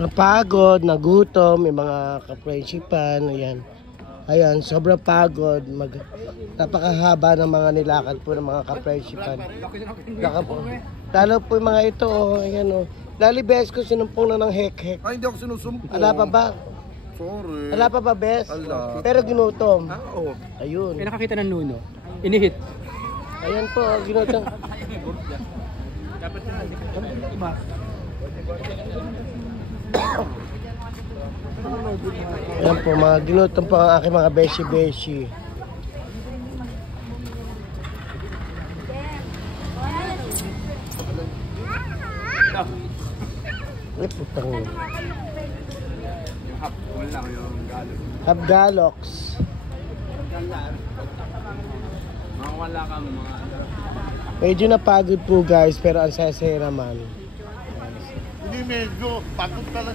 Napagod, nagutom, may mga ka-friendshipan, ayan. Ayan, sobrang pagod. Napakahaba ng mga nilakad po ng mga ka-friendshipan. Lalo po yung mga ito, oh, ayan oh. Lali, bes ko, sinumpong na ng hek-hek. Ay, hindi ako sinusumpong. Ala pa ba? Sorry. Ala pa ba, bes? Ala. Pero ginutom. Oo. Ayun. Kaya nakakita ng nuno. Inihit. Ayan po, ginutom. Ayan po, mga ginutom po ang aking mga beshi-beshi. Ay, putang. Half galox. Medyo napagod po guys, pero ang saya-saya naman. Hindi medyo, pagod talaga.